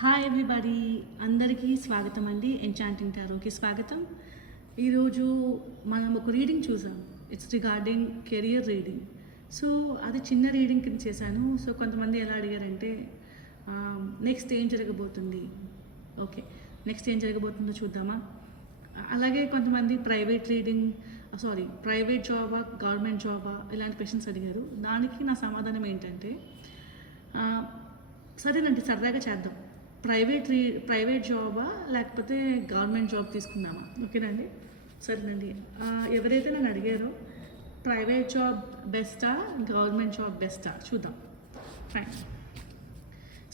Hi everybody, అందరికీ స్వాగతం అండి. ఎన్చాంటింగ్ టారోకి స్వాగతం. ఈరోజు మనం ఒక రీడింగ్ చూసాం. It's regarding career reading. So అది చిన్న రీడింగ్ కింద చేశాను. సో కొంతమంది ఎలా అడిగారంటే నెక్స్ట్ ఏం జరగబోతుంది, ఓకే నెక్స్ట్ ఏం జరగబోతుందో చూద్దామా. అలాగే కొంతమంది ప్రైవేట్ జాబా గవర్నమెంట్ జాబా ఇలాంటి క్వశ్చన్స్ అడిగారు. దానికి నా సమాధానం ఏంటంటే సరేనండి, సరదాగా చేద్దాం. ప్రైవేట్ జాబా లేకపోతే గవర్నమెంట్ జాబ్ తీసుకుందామా, ఓకేనండి. సరేనండి, ఎవరైతే నన్ను అడిగారో ప్రైవేట్ జాబ్ బెస్టా గవర్నమెంట్ జాబ్ బెస్టా చూద్దాం. Fine.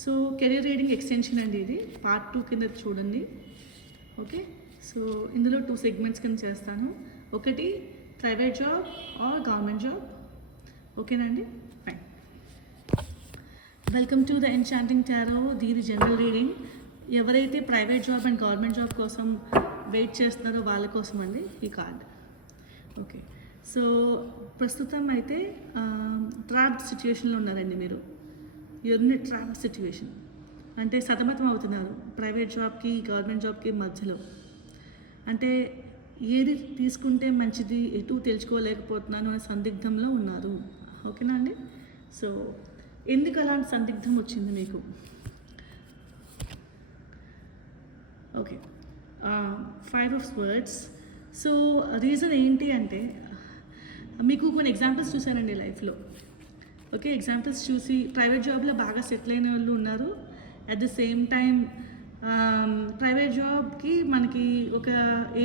So career reading extension అండి, ఇది పార్ట్ 2 కింద చూడండి. ఓకే, సో ఇందులో 2 సెగ్మెంట్స్ కింద చేస్తాను. ఒకటి private job or government job, ఓకేనండి. Fine. Welcome to the enchanting tarot. దీని జనరల్ రీడింగ్. ఎవరైతే private job and government job కోసం వెయిట్ చేస్తున్నారో వాళ్ళ కోసం అండి ఈ కార్డ్. ఓకే, సో ప్రస్తుతం అయితే ట్రాప్డ్ సిచ్యువేషన్లో ఉన్నారండి మీరు. యూర్ని ట్రాప్డ్ సిచ్యువేషన్ అంటే సతమతం అవుతున్నారు ప్రైవేట్ జాబ్కి గవర్నమెంట్ జాబ్కి మధ్యలో. అంటే ఏది తీసుకుంటే మంచిది, ఎటు తెలుసుకోలేకపోతున్నాను అనే సందిగ్ధంలో ఉన్నారు. ఓకేనా అండి. సో ఎందుకు అలాంటి సందిగ్ధం వచ్చింది మీకు? Okay, 5 of Swords. So reason ఏంటి అంటే మీకు కొన్ని ఎగ్జాంపుల్స్ చూశానండి లైఫ్లో. ఓకే, ఎగ్జాంపుల్స్ చూసి ప్రైవేట్ జాబ్లో బాగా సెటిల్ అయిన వాళ్ళు ఉన్నారు. At the same time private జాబ్కి మనకి ఒక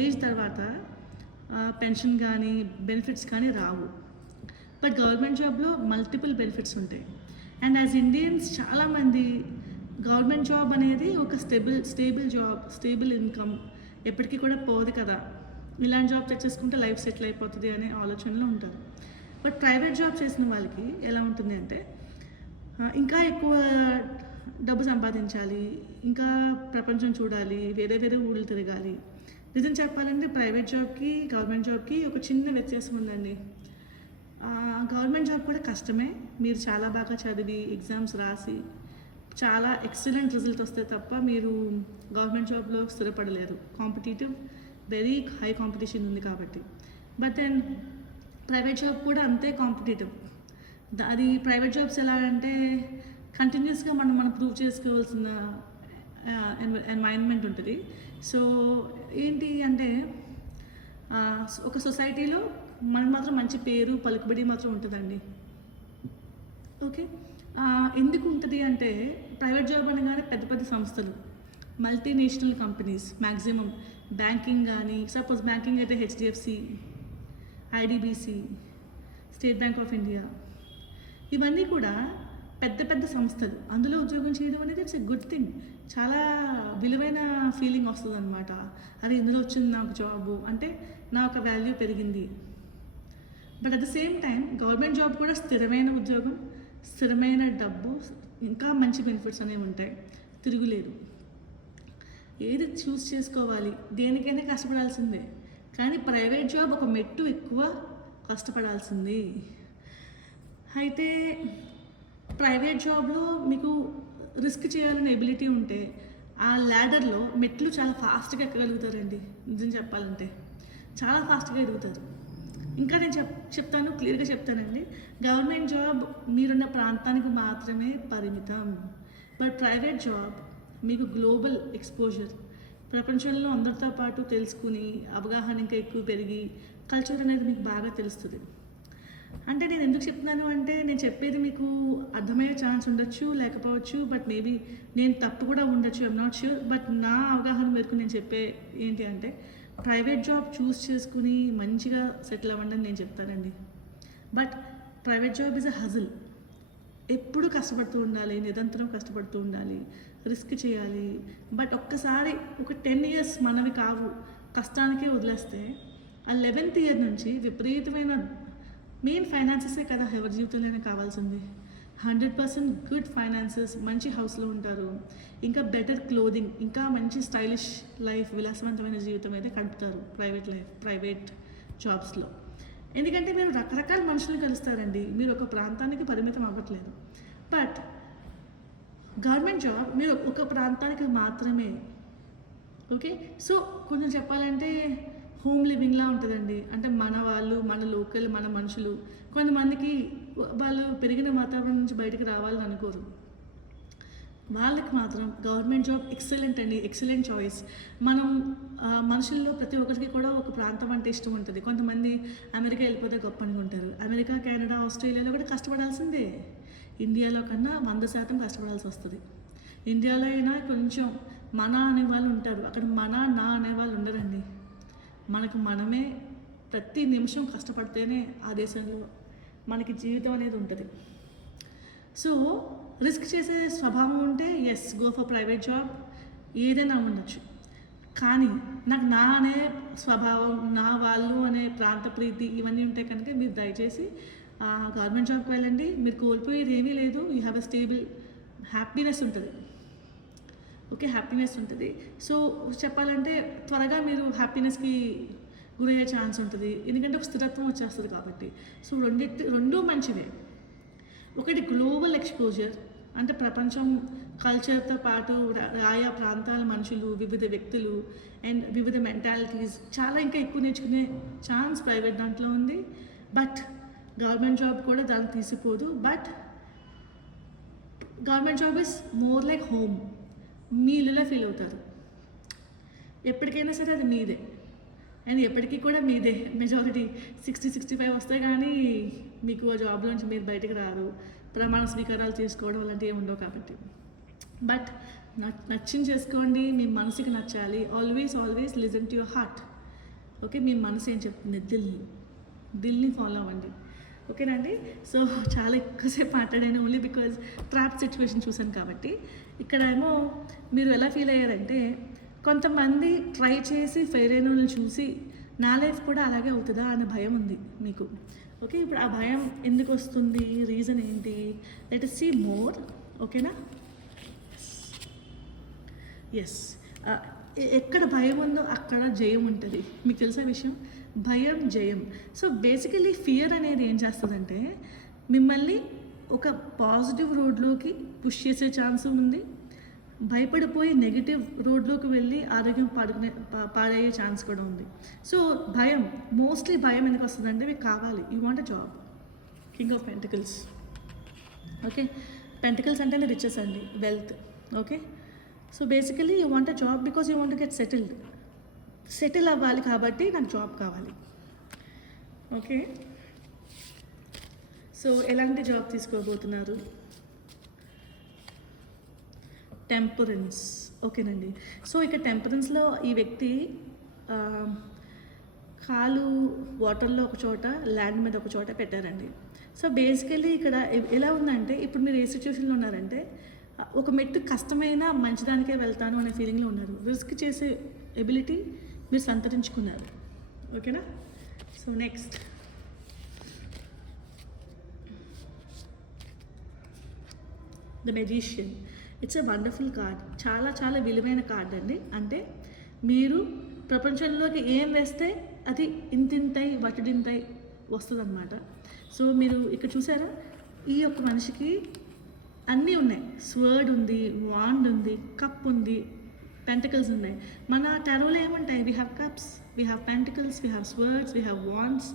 ఏజ్ తర్వాత పెన్షన్ కానీ బెనిఫిట్స్ కానీ రావు. బట్ గవర్నమెంట్ జాబ్లో మల్టిపుల్ బెనిఫిట్స్ ఉంటాయి. అండ్ యాజ్ ఇండియన్స్ చాలామంది గవర్నమెంట్ జాబ్ అనేది ఒక స్టేబుల్ జాబ్, స్టేబుల్ ఇన్కమ్, ఎప్పటికీ కూడా పోదు కదా, ఇలాంటి జాబ్ తెచ్చేసుకుంటే లైఫ్ సెటిల్ అయిపోతుంది అనే ఆలోచనలో ఉంటారు. బట్ ప్రైవేట్ జాబ్ చేసిన వాళ్ళకి ఎలా ఉంటుంది అంటే ఇంకా ఎక్కువ డబ్బు సంపాదించాలి, ఇంకా ప్రపంచం చూడాలి, వేరే వేరే ఊళ్ళు తిరగాలి. నిజం చెప్పాలంటే ప్రైవేట్ జాబ్కి గవర్నమెంట్ జాబ్కి ఒక చిన్న వ్యత్యాసం ఉందండి. గవర్నమెంట్ జాబ్ కూడా కష్టమే. మీరు చాలా బాగా చదివి ఎగ్జామ్స్ రాసి చాలా ఎక్సలెంట్ రిజల్ట్ వస్తే తప్ప మీరు గవర్నమెంట్ జాబ్లో స్థిరపడలేరు. కాంపిటేటివ్, వెరీ హై కాంపిటీషన్ ఉంది కాబట్టి. బట్ దెన్ ప్రైవేట్ జాబ్ కూడా అంతే కాంపిటేటివ్. అది ప్రైవేట్ జాబ్స్ ఎలా అంటే కంటిన్యూస్గా మనం ప్రూవ్ చేసుకోవాల్సిన ఎన్వైరన్మెంట్ ఉంటుంది. సో ఏంటి అంటే ఒక సొసైటీలో మనకు మాత్రం మంచి పేరు పలుకుబడి మాత్రం ఉంటుందండి. ఓకే, ఎందుకు ఉంటుంది అంటే ప్రైవేట్ జాబ్ అనగానే పెద్ద పెద్ద సంస్థలు, మల్టీనేషనల్ కంపెనీస్, మ్యాక్సిమం బ్యాంకింగ్ కానీ, సపోజ్ బ్యాంకింగ్ అయితే HDFC, IDBC, State Bank of India, ఇవన్నీ కూడా పెద్ద పెద్ద సంస్థలు. అందులో ఉద్యోగం చేయడం అనేది ఇట్స్ ఎ గుడ్ థింగ్. చాలా విలువైన ఫీలింగ్ వస్తుంది అనమాట. అరే ఇందులో వచ్చింది నాకు జాబు అంటే నా ఒక వాల్యూ పెరిగింది. But at the same time government job కూడా స్థిరమైన ఉద్యోగం, స్థిరమైన డబ్బు, ఇంకా మంచి బెనిఫిట్స్ అనేవి ఉంటాయి, తిరుగులేదు. ఏది చూస్ చేసుకోవాలి, దేనికైనా కష్టపడాల్సిందే. కానీ ప్రైవేట్ జాబ్ ఒక మెట్టు ఎక్కువ కష్టపడాల్సింది. అయితే ప్రైవేట్ జాబ్లో మీకు రిస్క్ చేయాలనే ఎబిలిటీ ఉంటే ఆ ల్యాడర్లో మెట్లు చాలా ఫాస్ట్గా ఎక్కగలుగుతారండి. నిజం చెప్పాలంటే చాలా ఫాస్ట్గా ఎదుగుతారు. ఇంకా నేను చెప్తాను, క్లియర్గా చెప్తానండి. గవర్నమెంట్ జాబ్ మీరున్న ప్రాంతానికి మాత్రమే పరిమితం. బట్ ప్రైవేట్ జాబ్ మీకు గ్లోబల్ ఎక్స్పోజర్, ప్రపంచంలో అందరితో పాటు తెలుసుకుని అవగాహన ఇంకా ఎక్కువ పెరిగి కల్చర్ అనేది మీకు బాగా తెలుస్తుంది. అంటే నేను ఎందుకు చెప్తున్నాను అంటే నేను చెప్పేది మీకు అర్థమయ్యే ఛాన్స్ ఉండొచ్చు, లేకపోవచ్చు. బట్ మేబీ నేను తప్పు కూడా ఉండొచ్చు, ఐఎమ్ నాట్ ష్యూర్. బట్ నా అవగాహన మేరకు నేను చెప్పే ఏంటి అంటే ప్రైవేట్ జాబ్ చూస్ చేసుకుని మంచిగా సెటిల్ అవ్వండి అని నేను చెప్తానండి. But private job is a హజిల్. ఎప్పుడు కష్టపడుతూ ఉండాలి, నిరంతరం కష్టపడుతూ ఉండాలి, రిస్క్ చేయాలి. బట్ ఒక్కసారి ఒక 10 years మనవి కావు, కష్టానికే వదిలేస్తే ఆ 11th year నుంచి విపరీతమైన మెయిన్ ఫైనాన్సెసే కదా ఎవరి జీవితంలోనే కావాల్సింది. 100% గుడ్ ఫైనాన్సెస్, మంచి హౌస్లో ఉంటారు, ఇంకా బెటర్ క్లోదింగ్, ఇంకా మంచి స్టైలిష్ లైఫ్, విలాసవంతమైన జీవితం అయితే గడుపుతారు ప్రైవేట్ జాబ్స్లో. ఎందుకంటే మీరు రకరకాల మనుషులు కలుస్తారండి. మీరు ఒక ప్రాంతానికి పరిమితం అవ్వట్లేదు. బట్ గవర్నమెంట్ జాబ్ మీరు ఒక ప్రాంతానికి మాత్రమే. ఓకే. సో కొంచెం చెప్పాలంటే హోమ్ లివింగ్‌లా ఉంటదండి. అంటే మన వాళ్ళు, మన లోకల్, మన మనుషులు. కొంతమందికి వాళ్ళు పెరిగిన వాతావరణం నుంచి బయటికి రావాలని అనుకోరు. వాళ్ళకి మాత్రం గవర్నమెంట్ జాబ్ ఎక్సలెంట్ అండి. Excellent choice. మనం మనుషుల్లో ప్రతి ఒక్కరికి కూడా ఒక ప్రాంతం అంటే ఇష్టం ఉంటుంది. కొంతమంది అమెరికా వెళ్ళిపోతే గొప్ప అనుకుంటారు. అమెరికా, కెనడా, ఆస్ట్రేలియాలో కూడా కష్టపడాల్సిందే. ఇండియాలో కన్నా 100% కష్టపడాల్సి వస్తది. ఇండియాలో అయినా కొంచెం మన అనేవాళ్ళు ఉంటారు. అక్కడ మన, నా అనేవాళ్ళు ఉండరండి. మనకు మనమే ప్రతి నిమిషం కష్టపడితేనే ఆ దేశంలో మనకి జీవితం అనేది ఉంటుంది. సో రిస్క్ చేసే స్వభావం ఉంటే yes, go for private job, ఏదైనా ఉండొచ్చు. కానీ నాకు నా అనే స్వభావం, నా వాళ్ళు అనే ప్రాంత ప్రీతి ఇవన్నీ ఉంటాయి కనుక మీరు దయచేసి గవర్నమెంట్ జాబ్కి వెళ్ళండి. మీరు కోల్పోయేది ఏమీ లేదు. You have a stable happiness ఉంటుంది. ఓకే, హ్యాపీనెస్ ఉంటుంది. సో చెప్పాలంటే త్వరగా మీరు హ్యాపీనెస్కి గురయ్యే ఛాన్స్ ఉంటుంది. ఎందుకంటే ఒక స్థిరత్వం వచ్చేస్తుంది కాబట్టి. సో రెండూ మంచివే. ఒకటి గ్లోబల్ ఎక్స్పోజర్, అంటే ప్రపంచం కల్చర్తో పాటు ఆయా ప్రాంతాల మనుషులు, వివిధ వ్యక్తులు అండ్ వివిధ మెంటాలిటీస్ చాలా ఇంకా ఎక్కువ నేర్చుకునే ఛాన్స్ ప్రైవేట్ దాంట్లో ఉంది. బట్ గవర్నమెంట్ జాబ్ కూడా దాన్ని తీసిపోదు. But government job is more like home. మీ ఇల్లులో ఫీల్ అవుతారు. ఎప్పటికైనా సరే అది మీదే అండ్ ఎప్పటికీ కూడా మీదే. మెజారిటీ 60-65 వస్తే కానీ మీకు ఆ జాబ్లోంచి మీరు బయటకు రారు. ప్రమాణ స్వీకారాలు చేసుకోవడం అలాంటివి ఉండవు కాబట్టి. బట్ నచ్చింది చేసుకోండి. మీ మనసుకి నచ్చాలి. Always listen to your heart. Okay, మీ మనసు ఏం చెప్తుంది, దిల్ని ఫాలో అవ్వండి. ఓకేనండి. సో చాలా ఎక్కువసేపు మాట్లాడాను ఓన్లీ బికాజ్ ట్రాప్ సిచ్యువేషన్ చూశాను కాబట్టి. ఇక్కడ ఏమో మీరు ఎలా ఫీల్ అయ్యారంటే, కొంతమంది ట్రై చేసి ఫెయిర్ అయిన వాళ్ళని చూసి నా లైఫ్ కూడా అలాగే అవుతుందా అనే భయం ఉంది మీకు. ఓకే, ఇప్పుడు ఆ భయం ఎందుకు వస్తుంది, రీజన్ ఏంటి, లెట్ us see మోర్. ఓకేనా? ఎస్, ఎక్కడ భయం ఉందో అక్కడ జయం ఉంటుంది. మీకు తెలిసే విషయం, భయం జయం. సో బేసికలీ ఫియర్ అనేది ఏం చేస్తుందంటే మిమ్మల్ని ఒక పాజిటివ్ రోడ్లోకి పుష్ చేసే ఛాన్స్ ఉంది. భయపడిపోయి నెగిటివ్ రోడ్లోకి వెళ్ళి ఆరోగ్యం పాడయ్యే ఛాన్స్ కూడా ఉంది. సో మోస్ట్లీ భయం ఎందుకు వస్తుందంటే మీకు కావాలి, you want a job. King of pentacles. Okay, pentacles అంటే రిచెస్ అండి, wealth. Okay, so basically you want a job because you want get settle అవ్వాలి కాబట్టి నాకు జాబ్ కావాలి. ఓకే, సో ఎలాంటి జాబ్ తీసుకోబోతున్నారు? టెంపరెన్స్. ఓకేనండి. సో ఇక టెంపరెన్స్లో ఈ వ్యక్తి కాలు వాటర్లో ఒక చోట, ల్యాండ్ మీద ఒక చోట పెట్టారండి. సో బేసికలీ ఇక్కడ ఎలా ఉందంటే, ఇప్పుడు మీరు ఏ సిచ్యువేషన్లో ఉన్నారంటే, ఒక మెట్టు కష్టమైన మంచిదానికే వెళ్తాను అనే ఫీలింగ్లో ఉన్నారు. రిస్క్ చేసే ఎబిలిటీ మీరు సంతరించుకున్నారు. ఓకేనా? So next the magician. It's a wonderful card. చాలా చాలా విలువైన కార్డ్ అండి. అంటే మీరు ప్రపంచంలోకి ఏం వేస్తే అది ఇంతింతై వటుడింతై వస్తుంది అన్నమాట. సో మీరు ఇక్కడ చూసారా, ఈ యొక్క మనిషికి అన్నీ ఉన్నాయి. స్వర్డ్ ఉంది, వాండ్ ఉంది, కప్ ఉంది, పెంటికల్స్ ఉన్నాయి. మన టారోలో ఏముంటాయి? We have cups, we have pentacles, we have swords, we have wands,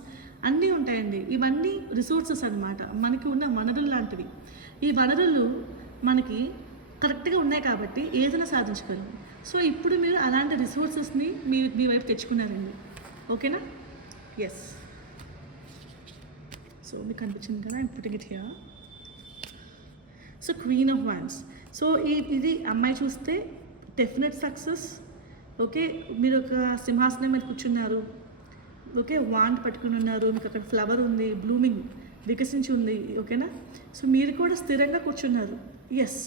అన్నీ ఉంటాయండి. ఇవన్నీ రిసోర్సెస్ అన్నమాట, మనకి ఉన్న వనరులు లాంటివి. ఈ వనరులు మనకి కరెక్ట్గా ఉన్నాయి కాబట్టి ఏదైనా సాధించగలం. సో ఇప్పుడు మీరు అలాంటి రిసోర్సెస్ని మీ వైపు తెచ్చుకున్నారండి. ఓకేనా? ఎస్. సో మీకు కనిపించింది కదా, I'm putting it here. So queen of wands. So ఇది అమ్మాయి చూస్తే డెఫినెట్ సక్సెస్. ఓకే, మీరు ఒక సింహాసనం మీద కూర్చున్నారు. ఓకే, వాండ్ పట్టుకుని ఉన్నారు, మీకు అక్కడ ఫ్లవర్ ఉంది, బ్లూమింగ్ వికసించి ఉంది. ఓకేనా? సో మీరు కూడా స్థిరంగా కూర్చున్నారు. ఎస్,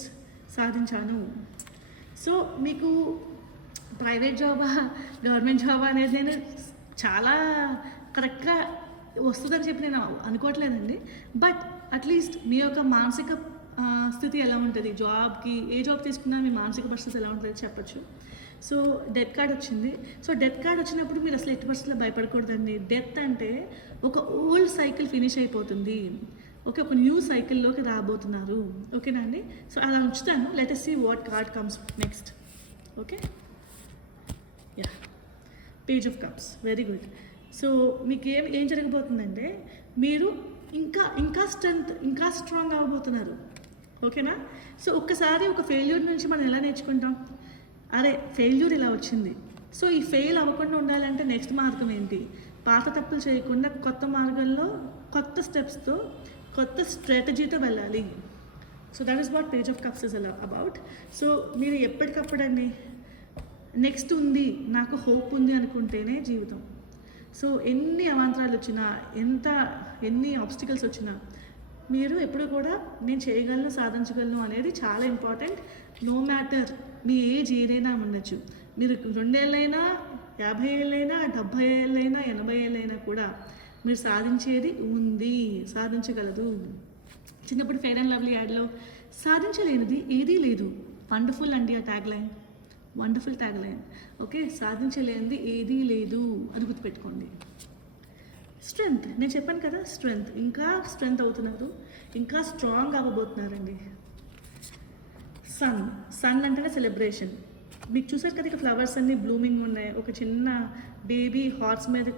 సాధించాను. సో మీకు ప్రైవేట్ జాబా గవర్నమెంట్ జాబా అనేది నేను చాలా కరెక్ట్గా వస్తుందని చెప్పి నేను అనుకోవట్లేదండి. బట్ అట్లీస్ట్ మీ యొక్క మానసిక స్థితి ఎలా ఉంటుంది, జాబ్కి ఏ జాబ్ తీసుకున్నా మీ మానసిక పరిస్థితి ఎలా ఉంటుంది చెప్పచ్చు. సో డెత్ కార్డ్ వచ్చింది. సో డెత్ కార్డ్ వచ్చినప్పుడు మీరు అసలు ఎట్టి పరిస్థితుల్లో భయపడకూడదండి. డెత్ అంటే ఒక ఓల్డ్ సైకిల్ ఫినిష్ అయిపోతుంది. ఓకే, ఒక న్యూ సైకిల్లోకి రాబోతున్నారు. ఓకేనా అండి? సో అలా ఉంచుతాను. Let us see what card comes next. Okay, yeah, page of cups, very good. So మీకు ఏం జరగబోతుందంటే మీరు ఇంకా స్ట్రాంగ్ అవ్వబోతున్నారు. ఓకేనా? సో ఒక్కసారి ఒక ఫెయిల్యూర్ నుంచి మనం ఎలా నేర్చుకుంటాం? అరే ఫెయిల్యూర్ ఇలా వచ్చింది, సో ఈ ఫెయిల్ అవ్వకుండా ఉండాలంటే నెక్స్ట్ మార్గం ఏంటి? పాత తప్పులు చేయకుండా కొత్త మార్గంలో కొత్త స్టెప్స్తో కొత్త స్ట్రాటజీతో వెళ్ళాలి. So that is what page of cups is about. So మీరు ఎప్పటికప్పుడండి నెక్స్ట్ ఉంది, నాకు హోప్ ఉంది అనుకుంటేనే జీవితం. సో ఎన్ని అవాంతరాలు వచ్చినా, ఎన్ని ఆబ్స్టికల్స్ వచ్చినా మీరు ఎప్పుడు కూడా నేను చేయగలను, సాధించగలను అనేది చాలా ఇంపార్టెంట్. నో మ్యాటర్ మీ ఏజ్ ఏదైనా ఉండొచ్చు, మీరు 2 ఏళ్ళైనా 50 ఏళ్ళైనా 70 ఏళ్ళైనా 80 ఏళ్ళైనా కూడా మీరు సాధించేది ఉంది, సాధించగలదు. చిన్నప్పుడు ఫెయిర్ అండ్ లవ్లీ యాడ్లో సాధించలేనిది ఏదీ లేదు, వండర్ఫుల్ అండి ఆ tag line, wonderful tag line. Okay, సాధించలేనిది ఏదీ లేదు అని గుర్తుపెట్టుకోండి. స్ట్రెంగ్త్, నేను చెప్పాను కదా, ఇంకా స్ట్రెంగ్త్ అవుతున్నారు, ఇంకా స్ట్రాంగ్ అవ్వబోతున్నారండి. సన్ అంటేనే సెలబ్రేషన్. మీకు చూసారు కదా, ఇక ఫ్లవర్స్ అన్నీ బ్లూమింగ్ ఉన్నాయి, ఒక చిన్న బేబీ హార్స్ మీద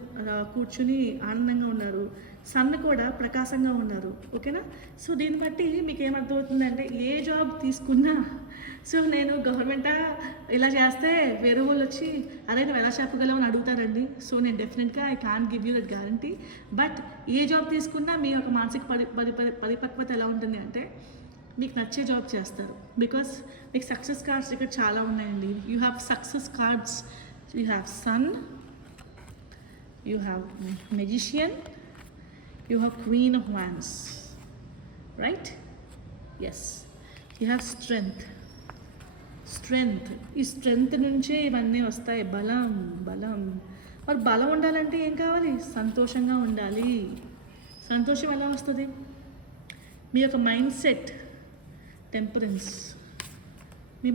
కూర్చుని ఆనందంగా ఉన్నారు, సన్ కూడా ప్రకాశంగా ఉన్నారు. ఓకేనా? సో దీన్ని బట్టి మీకు ఏమర్థమవుతుందంటే ఏ జాబ్ తీసుకున్నా, సో నేను గవర్నమెంటా ఇలా చేస్తే వేరే వాళ్ళు వచ్చి అరే నువ్వు ఎలా చెప్పగలవు అని అడుగుతారండి. సో నేను డెఫినెట్గా I can't give you that guarantee. But A job తీసుకున్నా మీ యొక్క మానసిక పరిపక్వత ఎలా ఉంటుంది అంటే మీకు నచ్చే జాబ్ చేస్తారు. బికాస్ మీకు సక్సెస్ కార్డ్స్ ఇక్కడ చాలా ఉన్నాయండి. You have success cards, you have sun, you have magician, you have queen of wands, right? Yes, you have strength. ఈ స్ట్రెంగ్త్ నుంచే ఇవన్నీ వస్తాయి. బలం. మరి బలం ఉండాలంటే ఏం కావాలి? సంతోషంగా ఉండాలి. సంతోషం ఎలా వస్తుంది? మీ యొక్క మైండ్ సెట్, టెంపరెన్స్, మీ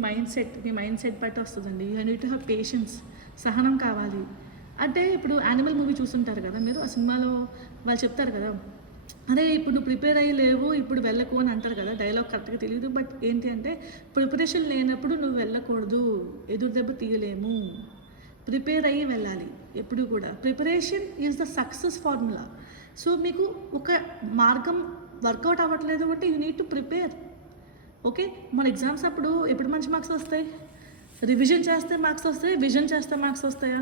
మైండ్ సెట్ బట్టి వస్తుందండి. You need to have patience, సహనం కావాలి. అంటే ఇప్పుడు యానిమల్ మూవీ చూస్తుంటారు కదా మీరు, ఆ సినిమాలో వాళ్ళు చెప్తారు కదా, అదే ఇప్పుడు నువ్వు ప్రిపేర్ అయ్యి లేవు, ఇప్పుడు వెళ్ళకు అని అంటారు కదా. డైలాగ్ కరెక్ట్గా తెలియదు, బట్ ఏంటి అంటే ప్రిపరేషన్ లేనప్పుడు నువ్వు వెళ్ళకూడదు, ఎదురు దెబ్బ తీయలేము, ప్రిపేర్ అయ్యి వెళ్ళాలి ఎప్పుడు కూడా. Preparation is the success formula. So మీకు ఒక మార్గం వర్కౌట్ అవ్వట్లేదు అంటే you need to prepare. Okay, మన ఎగ్జామ్స్ అప్పుడు ఎప్పుడు మంచి మార్క్స్ వస్తాయి? రివిజన్ చేస్తే మార్క్స్ వస్తాయి, విజన్ చేస్తే మార్క్స్ వస్తాయా?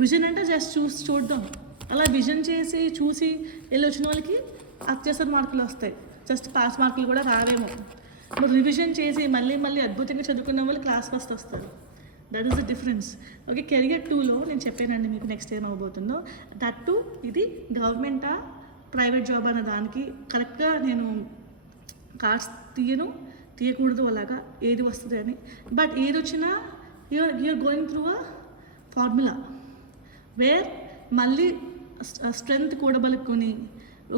విజన్ అంటే జస్ట్ చూడడం, అలా విజన్ చేసి చూసి వెళ్ళొచ్చిన వాళ్ళకి అత్యవసర మార్కులు వస్తాయి, జస్ట్ పాస్ మార్కులు కూడా రావేమో. మరి రివిజన్ చేసి మళ్ళీ అద్భుతంగా చదువుకున్న వాళ్ళు క్లాస్ ఫస్ట్ వస్తారు. That is the difference. Okay, career 2లో నేను చెప్పానండి మీకు నెక్స్ట్ ఏం అవ్వబోతుందో. దట్ టు ఇది గవర్నమెంటా ప్రైవేట్ జాబ్ అన్న దానికి కరెక్ట్గా నేను కార్డ్స్ తీయకూడదు అలాగా ఏది వస్తుంది అని. బట్ ఏది వచ్చినా you're going through a formula where మళ్ళీ స్ట్రెంగ్త్ కూడబలుకొని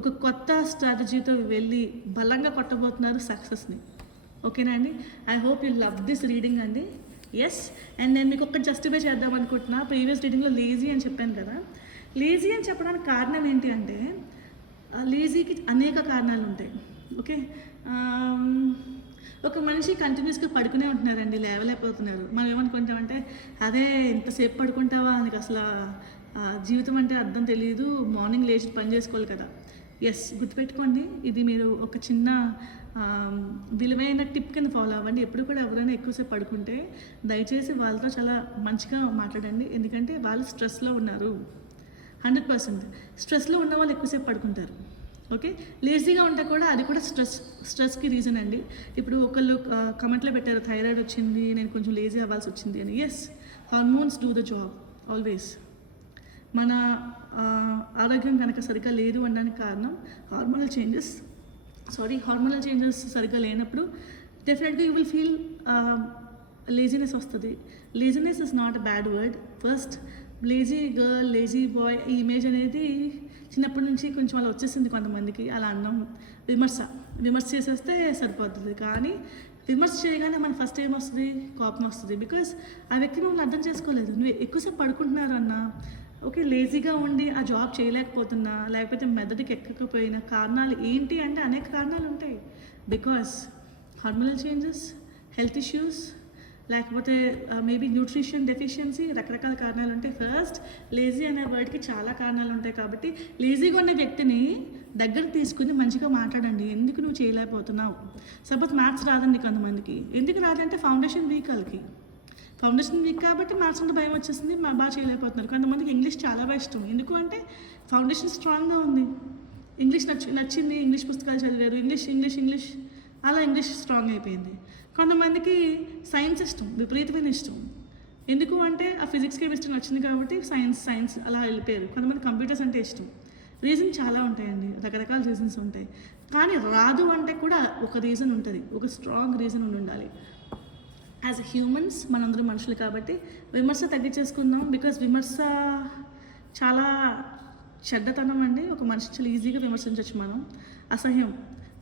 ఒక కొత్త స్ట్రాటజీతో వెళ్ళి బలంగా కొట్టబోతున్నారు సక్సెస్ని. ఓకేనా అండి? I hope you love this reading అండి. ఎస్, అండ్ నేను మీకు ఒకటి జస్టిఫై చేద్దాం అనుకుంటున్నా. ప్రీవియస్ రీడింగ్లో లేజీ అని చెప్పాను కదా, లేజీ అని చెప్పడానికి కారణం ఏంటి అంటే లేజీకి అనేక కారణాలు ఉంటాయి. ఓకే, ఒక మనిషి కంటిన్యూస్గా పడుకునే ఉంటున్నారండి, లేవలేకపోతున్నారు. మనం ఏమనుకుంటామంటే అదే ఎంతసేపు పడుకుంటావా, నీకు అసలు జీవితం అంటే అర్థం తెలియదు, మార్నింగ్ లేచి పని చేసుకోవాలి కదా. ఎస్, గుర్తుపెట్టుకోండి, ఇది మీరు ఒక చిన్న విలువైన టిప్ కింద ఫాలో అవ్వండి. ఎప్పుడు కూడా ఎవరైనా ఎక్కువసేపు పడుకుంటే దయచేసి వాళ్ళతో చాలా మంచిగా మాట్లాడండి, ఎందుకంటే వాళ్ళు స్ట్రెస్లో ఉన్నారు. 100% స్ట్రెస్లో ఉన్న వాళ్ళు ఎక్కువసేపు పడుకుంటారు. ఓకే, లేజీగా ఉంటే కూడా అది కూడా స్ట్రెస్కి రీజన్ అండి. ఇప్పుడు ఒకళ్ళు కమెంట్లో పెట్టారు థైరాయిడ్ వచ్చింది, నేను కొంచెం లేజీ అవ్వాల్సి వచ్చింది అని. Yes, hormones do the job always. మన ఆరోగ్యం కనుక సరిగ్గా లేదు అనడానికి కారణం హార్మోనల్ చేంజెస్ సరిగ్గా లేనప్పుడు డెఫినెట్గా యూ విల్ ఫీల్ లేజినెస్ వస్తుంది. Laziness is not a bad word. First lazy girl, lazy bye ఈ ఇమేజ్ అనేది చిన్నప్పటి నుంచి కొంచెం అలా వచ్చేసింది కొంతమందికి. అలా అన్నాం, విమర్శ చేసేస్తే సరిపోతుంది. కానీ విమర్శ చేయగానే మన ఫస్ట్ ఏమొస్తుంది? కోపం వస్తుంది. బికాస్ ఆ వ్యక్తిని వాళ్ళు అర్థం చేసుకోలేదు. నువ్వు ఎక్కువసేపు పడుకుంటున్నారు అన్న ఓకే, లేజీగా ఉండి ఆ జాబ్ చేయలేకపోతున్నా, లేకపోతే మెదడుకి ఎక్కకపోయిన కారణాలు ఏంటి అంటే అనేక కారణాలు ఉంటాయి. Because hormonal changes, health issues, లేకపోతే మేబీ న్యూట్రిషన్ డెఫిషియన్సీ, రకరకాల కారణాలు ఉంటాయి. ఫస్ట్ లేజీ అనే వర్డ్కి చాలా కారణాలు ఉంటాయి. కాబట్టి లేజీగా ఉన్న వ్యక్తిని దగ్గర తీసుకుని మంచిగా మాట్లాడండి. ఎందుకు నువ్వు చేయలేకపోతున్నావు? సపోజ్ మ్యాథ్స్ రాదండి కొంతమందికి. ఎందుకు రాదంటే ఫౌండేషన్ వీక్ వాళ్ళకి. ఫౌండేషన్ వీక్ కాబట్టి మ్యాథ్స్ అంటే భయం వచ్చేసింది, బాగా చేయలేకపోతున్నారు. కొంతమందికి ఇంగ్లీష్ చాలా బాగా ఇష్టం. ఎందుకు అంటే ఫౌండేషన్ స్ట్రాంగ్గా ఉంది. ఇంగ్లీష్ నచ్చింది, ఇంగ్లీష్ పుస్తకాలు చదివారు, ఇంగ్లీష్ అలా ఇంగ్లీష్ స్ట్రాంగ్ అయిపోయింది. కొంతమందికి సైన్స్ ఇష్టం, విపరీతమైన ఇష్టం. ఎందుకు అంటే ఆ ఫిజిక్స్ కెమిస్ట్రీ నచ్చింది కాబట్టి సైన్స్ అలా వెళ్ళిపోయారు. కొంతమంది కంప్యూటర్స్ అంటే ఇష్టం. రీజన్ చాలా ఉంటాయండి, రకరకాల రీజన్స్ ఉంటాయి. కానీ రాదు అంటే కూడా ఒక రీజన్ ఉంటుంది, ఒక స్ట్రాంగ్ రీజన్ ఉండాలి. యాజ్ ఎ హ్యూమన్స్ మనందరం మనుషులు కాబట్టి విమర్శ తగ్గించేసుకుందాం. బికాజ్ విమర్శ చాలా చెడ్డతనం అండి. ఒక మనిషి చాలా ఈజీగా విమర్శించవచ్చు మనం, అసహ్యం.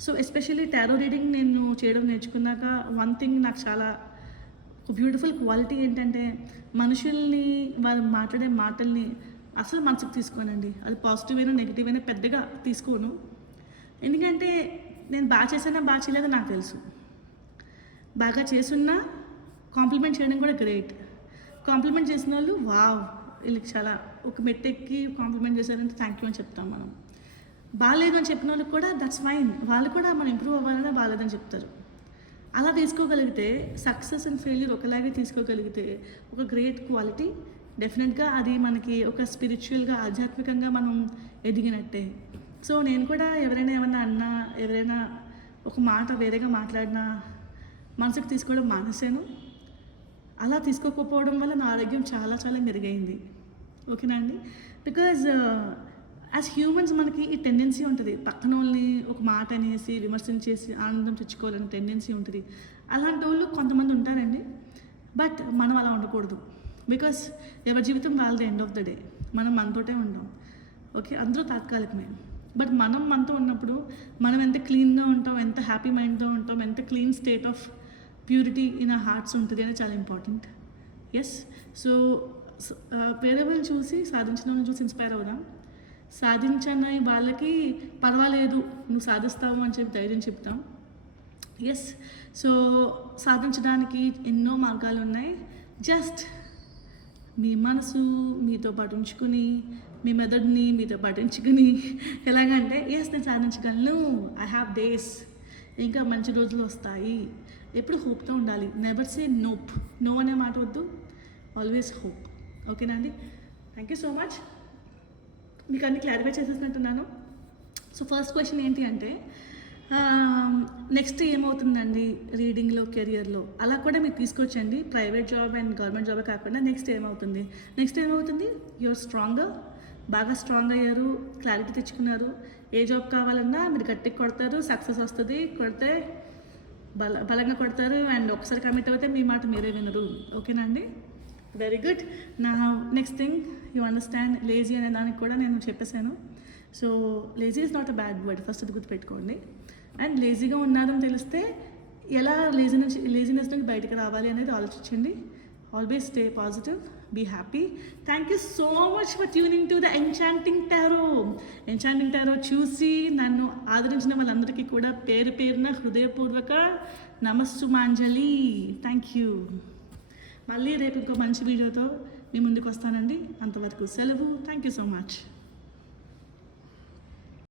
సో ఎస్పెషల్లీ టారో రీడింగ్ నేను చేయడం నేర్చుకున్నాక వన్ థింగ్ నాకు చాలా ఒక బ్యూటిఫుల్ క్వాలిటీ ఏంటంటే మనుషుల్ని వాళ్ళు మాట్లాడే మాటల్ని అసలు మనసుకు తీసుకోనండి. అది పాజిటివ్ అయినా నెగిటివ్ అయినా పెద్దగా తీసుకోను. ఎందుకంటే నేను బాగా చేసినా బాగా చేయలేదో నాకు తెలుసు. బాగా చేసున్నా కాంప్లిమెంట్ చేయడం కూడా గ్రేట్. కాంప్లిమెంట్ చేసిన వాళ్ళు వావ్ వీళ్ళకి చాలా ఒక మెట్టెక్కి కాంప్లిమెంట్ చేశారంటే థ్యాంక్ యూ అని చెప్తాం మనం. బాగాలేదు అని చెప్పిన వాళ్ళకి కూడా దట్స్ ఫైన్, వాళ్ళు కూడా మనం ఇంప్రూవ్ అవ్వాలనే బాగాలేదని చెప్తారు. అలా తీసుకోగలిగితే సక్సెస్ అండ్ ఫెయిల్యూర్ ఒకలాగే తీసుకోగలిగితే ఒక గ్రేట్ క్వాలిటీ. డెఫినెట్గా అది మనకి ఒక స్పిరిచువల్గా ఆధ్యాత్మికంగా మనం ఎదిగినట్టే. సో నేను కూడా ఎవరైనా ఏమన్నా అన్నా, ఎవరైనా ఒక మాట వేరేగా మాట్లాడినా మనసుకు తీసుకోవడం మానేశాను. అలా తీసుకోకపోవడం వల్ల నా ఆరోగ్యం చాలా చాలా మెరుగైంది. ఓకేనా అండి? బికాజ్ యాజ్ హ్యూమన్స్ మనకి ఈ టెండెన్సీ ఉంటుంది, పక్కన వాళ్ళని ఒక మాట అనేసి విమర్శించేసి ఆనందం తెచ్చుకోవాలని టెండెన్సీ ఉంటుంది. అలాంటి వాళ్ళు కొంతమంది ఉంటారండి. బట్ మనం అలా ఉండకూడదు. బికాస్ ఎవరి జీవితం వాళ్ళది, ఎండ్ ఆఫ్ ద డే మనం మనతోటే ఉంటాం. ఓకే, అందరూ తాత్కాలికమే. బట్ మనం మనతో ఉన్నప్పుడు మనం ఎంత క్లీన్గా ఉంటాం, ఎంత హ్యాపీ మైండ్తో ఉంటాం, ఎంత clean state of purity in ఆ హార్ట్స్ ఉంటుంది అనేది చాలా ఇంపార్టెంట్. ఎస్, సో వేరే వాళ్ళని చూసి సాధించిన వాళ్ళని చూసి ఇన్స్పైర్ అవుదాం. సాధించని వాళ్ళకి పర్వాలేదు నువ్వు సాధిస్తావు అని చెప్పి ధైర్యం చెప్తాం. ఎస్, సో సాధించడానికి ఎన్నో మార్గాలు ఉన్నాయి. జస్ట్ మీ మనసు మీతో పాటు ఉంచుకుని, మీ మెదడుని మీతో పాటు ఉంచుకుని ఎలాగంటే ఎస్ నేను సాధించగలను, ఐ హ్యావ్ డేస్, ఇంకా మంచి రోజులు వస్తాయి, ఎప్పుడు హోప్తో ఉండాలి. నెవర్ సే నోప్, నో అనే మాట వద్దు, ఆల్వేస్ హోప్. ఓకేనా అండి? Thank you so much. మీకు అన్ని క్లారిఫై చేసేసినట్టున్నాను. సో ఫస్ట్ క్వశ్చన్ ఏంటి అంటే నెక్స్ట్ ఏమవుతుందండి రీడింగ్లో, కెరియర్లో అలా కూడా మీరు తీసుకొచ్చండి. Private job and government job కాకుండా నెక్స్ట్ ఏమవుతుంది యూఆర్ స్ట్రాంగర్, బాగా స్ట్రాంగ్ అయ్యారు, క్లారిటీ తెచ్చుకున్నారు. ఏ జాబ్ కావాలన్నా మీరు గట్టిగా కొడతారు, సక్సెస్ వస్తుంది. కొడితే బలంగా కొడతారు అండ్ ఒకసారి కమిట్ అవుతే మీ మాట మీరే వినరు. ఓకేనా అండి? Very good. నా next thing you understand lazy అనే దానికి కూడా నేను చెప్పేశాను. So lazy is not a bad word, first అది గుర్తుపెట్టుకోండి. అండ్ లేజీగా ఉన్నారని తెలిస్తే ఎలా లేజినెస్ నుంచి బయటకు రావాలి అనేది ఆలోచించండి. Always stay positive, be happy. Thank you so much for tuning to the enchanting tarot చూసి నన్ను ఆదరించిన వాళ్ళందరికీ కూడా పేరు పేరున హృదయపూర్వక నమస్సుమాంజలి. Thank you. మళ్ళీ రేపు ఇంకో మంచి వీడియోతో మీ ముందుకు వస్తానండి. అంతవరకు సెలవు. Thank you so much.